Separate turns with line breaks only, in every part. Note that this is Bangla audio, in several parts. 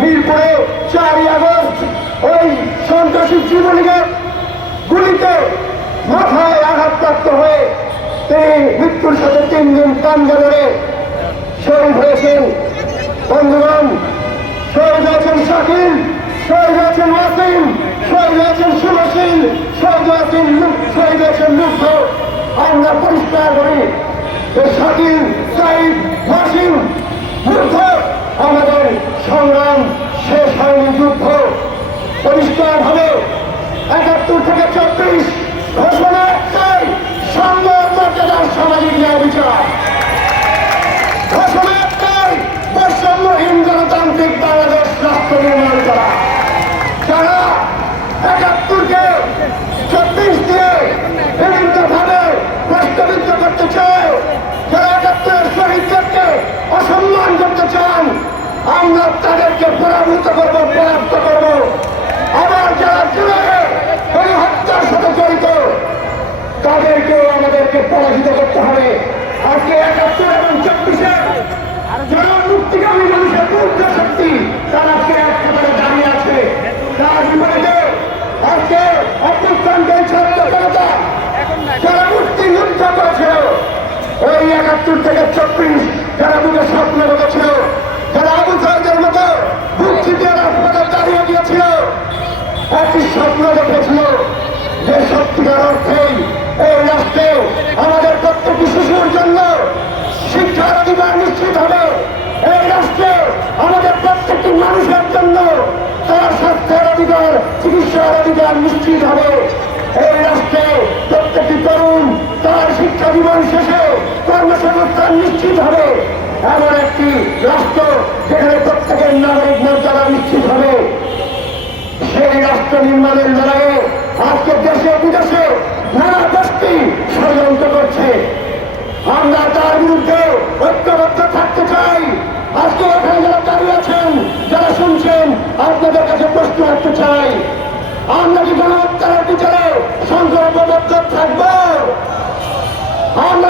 মিরপুরে চারই আগস্ট ওই সন্ত্রাসী যুবলীগের গুলিতে মাথায় আঘাতপ্রাপ্ত হয়ে তিনি মৃত্যুর সাথে তিন দিন কান্দে ধরে শহীদ হয়েছেন। বন্ধুগণ, শহীদ হয়েছেন শাকিল, শহীদ হয়েছেন ওয়াসিম, শহীদ হয়েছেন সুরশীল শহীদ হয়েছেন শহীদ হয়েছেন মুগ্ধ আমরা পরিষ্কার করি শাকিল, সাইদ, ওয়াসিম পরিষ্কার ভাবে একাত্তর থেকে চব্বিশ ঘোষণা একটাই সম্মান মর্যাদার সামাজিক ন্যায় বিচার। ঘোষণা একটাই, বৈষম্যহীন গণতান্ত্রিক বাংলাদেশ রাষ্ট্র নির্মাণ করা। যারা একাত্তরকে দিয়ে বিভিন্নভাবে করতে চায়, যারা একাত্তরের শহীদদেরকে অসম্মান করতে চান, আমরা তাদেরকে পরাভূত করব, পরাস্ত করব আবার যারা জেলায় ওই হত্যার সাথে জড়িত তাদেরকেও আমাদেরকে পরাজিত করতে হবে আজকে একাত্তর এবং চব্বিশে যারা মুক্তিগামী মানুষের ঊর্ধ্ব শক্তি তারা আজকে এক কাতারে দাঁড়িয়ে আছে তার বিপরীতে আজকে অভ্যুত্থানকে ছাত্র জনতা যারা মুক্তি যুদ্ধ করেছিল ওই একাত্তর থেকে চব্বিশ, যারা বুকে স্বপ্ন রেখেছিল যারা আবু সাহেবের মতো বুক চিটিয়ে দাঁড়িয়ে গিয়েছিল একটি স্বপ্ন দেখেছিল যে সত্যিকার অর্থেই এই রাষ্ট্রে আমাদের প্রত্যেকটি শিশুর জন্য শিক্ষার অধিকার নিশ্চিত হবে। এই রাষ্ট্রে আমাদের প্রত্যেকটি মানুষের জন্য তার স্বাস্থ্যের অধিকার, চিকিৎসার অধিকার নিশ্চিত হবে। এই রাষ্ট্রে প্রত্যেকটি তরুণ তার শিক্ষা জীবন শেষে কর্মসংস্থান নিশ্চিত হবে এমন একটি রাষ্ট্র যেখানে প্রত্যেকের নাগরিক মর্যাদা নিশ্চিত হবে। সেই রাষ্ট্র নির্মাণের লড়াইয়ে আজকে দেশে বিদেশে নানা গোষ্ঠী ষড়যন্ত্র করছে। আমরা তার বিরুদ্ধে ঐক্যবদ্ধ থাকতে চাই। আজকে এখানে যারা দাঁড়িয়ে আছেন, যারা শুনছেন, আপনাদের কাছে প্রশ্ন রাখতে চাই। আমরা কি গণহত্যার বিচারে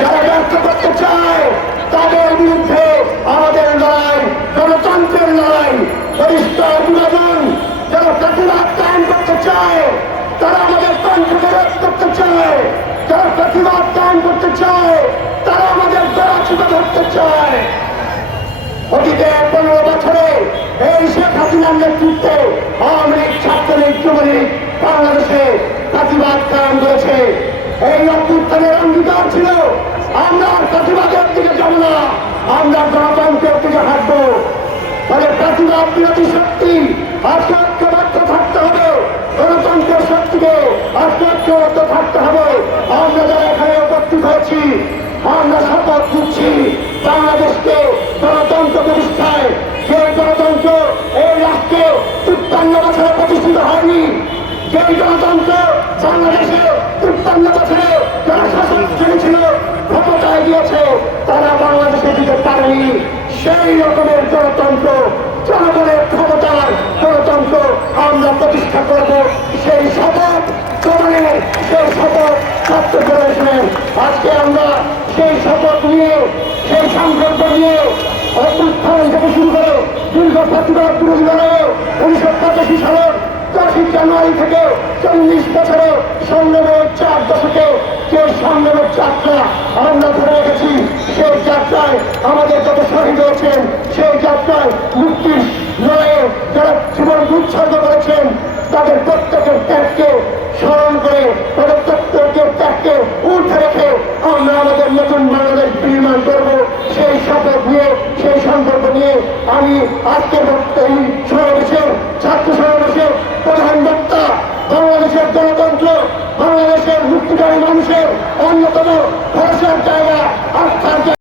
যারা ব্যর্থ করতে চায়, তাদের বিরুদ্ধে আমাদের লড়াই, গণতন্ত্রের লড়াই পরিষ্কার বিভাজন যারা প্রতিবাদ কায়েম করতে চায়, তারা আমাদের তন্ত্রকে রোধ করতে চায়। যারা প্রতিবাদ কায়েম করতে চায়, তারা আমাদের দরাচিত ধরতে চায়। অতীতে পনেরো বছরে এই শেখ হাসিনার নেতৃত্বে আওয়ামী লীগ, ছাত্রলীগ, যুবলীগ বাংলাদেশে প্রতিবাদ কায়েম করেছে। এই অভ্যুত্থানের অঙ্গীকার ছিল। আমরা প্রতিবাদের দিকে যাব না। আমরা গণতন্ত্রের দিকে হাঁটবো। ফলে প্রতিবাদ বিরোধী শক্তি আজকে ঐক্যবদ্ধ থাকতে হবে। গণতন্ত্রের শক্তিকে আজকে ঐক্যবদ্ধ থাকতে হবে। আমরা যারা এখানে উপস্থিত হয়েছি, আমরা শপথ নিচ্ছি। বাংলাদেশকে সেই রকমের গণতন্ত্র, জনগণের ক্ষমতার গণতন্ত্র আমরা প্রতিষ্ঠা করব। সেই শপথ জনগণের সেই শপথ ছাত্র ফেডারেশনের আজকে আমরা সেই শপথ নিয়ে, সেই সংকল্প নিয়ে অভ্যুত্থান থেকে শুরু করে দীর্ঘ প্রতিবাদ বিরোধী লড়াইয়ে উনিশশো পঁচাশি সালের দশই জানুয়ারি থেকে চল্লিশ বছরে সংগ্রামের চার দশকে যে সংগ্রামের যাত্রা আমরা ধরে রেখেছি যাত্রায় আমাদের যত শহীদ হয়েছেন, সেই যাত্রায় মুক্তির লড়াইয়ে যারা জীবন উৎসর্গ করেছেন, তাদের প্রত্যেকের ত্যাগকে স্মরণ করে, তাদের প্রত্যেকের ত্যাগকে উঠে রেখে আমরা আমাদের নতুন বাংলাদেশ নির্মাণ করব। সেই শপথ নিয়ে, সেই সংকল্প নিয়ে আমি আজকে এই সমাবেশের ছাত্র সমাবেশের প্রধান বক্তা বাংলাদেশের গণতন্ত্র, বাংলাদেশের মুক্তিকারী মানুষের অন্যতম ভরসার জায়গা আস্থার